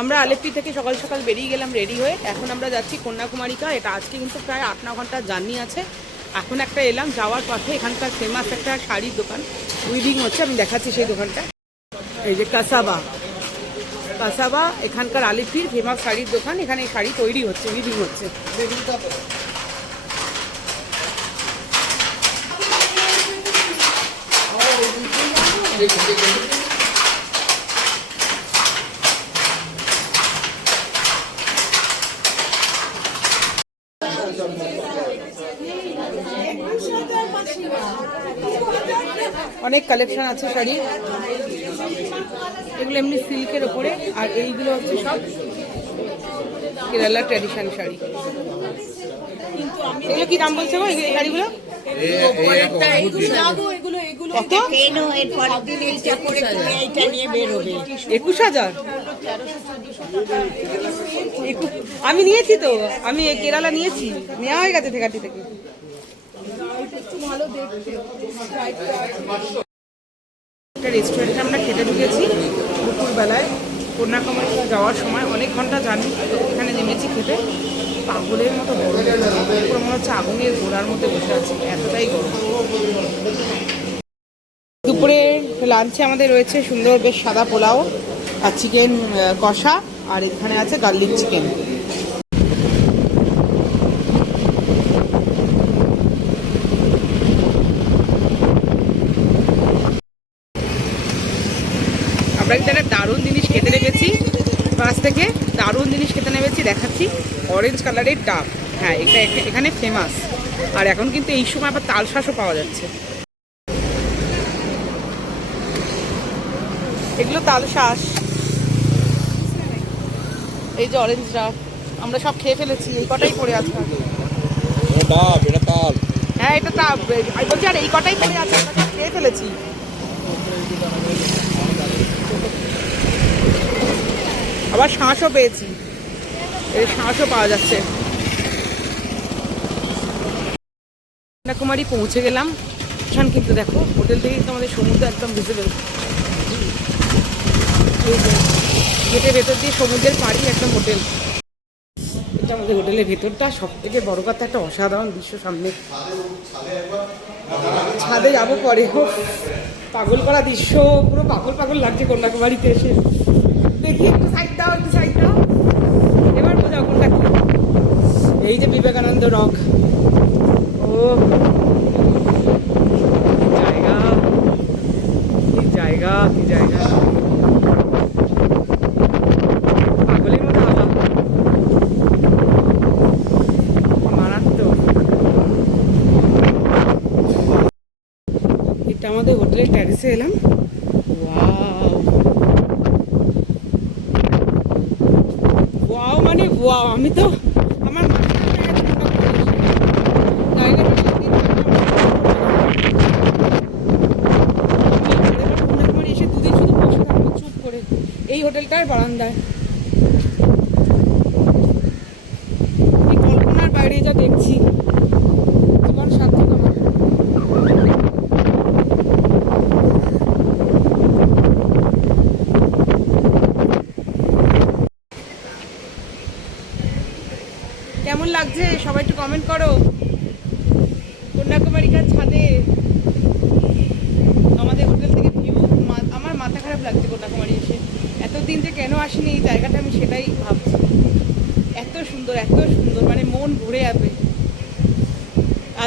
আমরা আলেপ্পি থেকে সকাল সকাল বেরিয়ে গেলাম রেডি হয়ে। এখন আমরা যাচ্ছি কন্যাকুমারিকা। এটা আজকে কিন্তু প্রায় আট, ন ঘণ্টার জার্নি আছে। এখন একটা এলাম, যাওয়ার পথে এখানকার ফেমাস একটা শাড়ির দোকান। উইভিং হচ্ছে, আমি দেখাচ্ছি সেই দোকানটা। এই যে কাসাবা। কাসাবা, এখানকার আলিপির ফেমাস শাড়ির দোকান। এখানে শাড়ি তৈরি হচ্ছে উইভিং হচ্ছে। অনেক কালেকশন আছে শাড়ি। এগুলো এমনি সিল্কের ওপরে আর এইগুলো হচ্ছে সব কেরালা ট্র্যাডিশন শাড়ি। এগুলো কি দাম বলছে গো এই শাড়িগুলো? একুশ হাজার। আমি নিয়েছি তো, আমি কেরালা নিয়েছি, নেওয়া হয়ে গেছে থেকাটি থেকে। একটা রেস্টুরেন্টে আমরা খেতে ঢুকেছি দুপুরবেলায়। কন্যাকুমারী যাওয়ার সময় অনেক ঘণ্টা জানি এখানে নেমেছি খেতে। পাগলের মতো গরম। মনে হচ্ছে আগুনের গোড়ার মধ্যে বসে আছি, এতটাই গরম। দুপুরে লাঞ্চে আমাদের রয়েছে সুন্দর বেশ সাদা পোলাও আর চিকেন কষা, আর এখানে আছে গার্লিক চিকেন আমরা কিন্তু একটা দারুণ জিনিস খেতে নেমেছি বাস থেকে দারুণ জিনিস খেতে নেমেছি দেখাচ্ছি। অরেঞ্জ কালারের ডাব। হ্যাঁ এটা এখা- এখানে ফেমাস আর এখন কিন্তু এই সময় আবার তাল শাঁসও পাওয়া যাচ্ছে। এগুলো তাল শাঁস এই যে অরেঞ্জ ডাব। আমরা সব খেয়ে ফেলেছি এই কটাই পড়ে আছে। ডাব এটা তাল। হ্যাঁ এটা তা বলছি আর এই কটাই পড়ে আছে আমরা খেয়ে ফেলেছি। আবার শাঁসও পেয়েছি। এই শাঁসও পাওয়া যাচ্ছে। কন্যাকুমারী পৌঁছে গেলাম। এখান কিন্তু দেখো, হোটেল থেকেই তো আমাদের সমুদ্র একদম ভিজিবল গেটের ভেতর দিয়ে সমুদ্রের পাড়ি একদম হোটেল। এটা আমাদের হোটেলের ভেতরটা। সব থেকে বড় কথা, একটা অসাধারণ দৃশ্য সামনে। ছাদে যাব পরে। পাগল করা দৃশ্য। পুরো পাগল পাগল লাগছে কন্যাকুমারীতে এসে। দেখি একটু সাইড দাও, একটু সাইড দাও। এবার বোঝাও কোনটা এই যে বিবেকানন্দ রক। ও জায়গা। কি জায়গা কি জায়গা। আমাদের হোটেলের ট্যারিসে এলাম ওয়াও ওয়াও আমি তো আমার এই হোটেলটার হয়ে গেছে কন্যাকুমারী এসে দুদিন শুধু বসে থাকব চুপ করে এই হোটেলটার বারান্দায় এই কল্পনার বাইরে যা দেখছি জীবন সার্থক আমার কেমন লাগছে সবাই একটু কমেন্ট করো। কন্যাকুমারিকার ছাদে। আমাদের হোটেল থেকে ভিউ আমার মাথা খারাপ লাগছে কন্যাকুমারী এসে। এতদিন যে কেন আসিনি, এই জায়গাটা আমি সেটাই ভাবছি। এত সুন্দর এত সুন্দর মানে মন ভরে যাবে।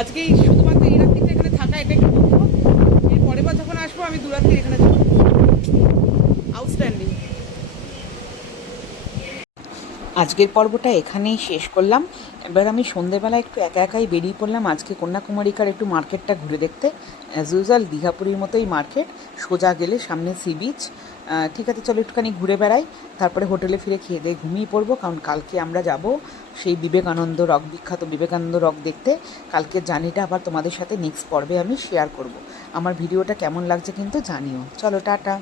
আজকেই শুধুমাত্র এই রাত্রিটা এখানে থাকা এটা একটু দুঃখ এর পরের বার যখন আসব আমি দু রাত্রি এখানে থাকব আউটস্ট্যান্ডিং আজকের পর্বটা এখানেই শেষ করলাম। এবার আমি সন্ধেবেলা একটু একা একাই বেরিয়ে পড়লাম। আজকে কন্যাকুমারিকার একটু মার্কেটটা ঘুরে দেখতে। অ্যাজ ইউজাল দীঘাপুরীর মতোই মার্কেট। সোজা গেলে সামনে সি বিচ। ঠিক আছে, চলো একটুখানি ঘুরে বেড়াই। তারপরে হোটেলে ফিরে খেয়ে দিয়ে ঘুমিয়ে পড়ব। কারণ কালকে আমরা যাব সেই বিবেকানন্দ রক, বিখ্যাত বিবেকানন্দ রক দেখতে। কালকের জার্নিটা আবার তোমাদের সাথে নেক্সট পর্বে আমি শেয়ার করব। আমার ভিডিওটা কেমন লাগছে কিন্তু জানিও। চলো, টাটা।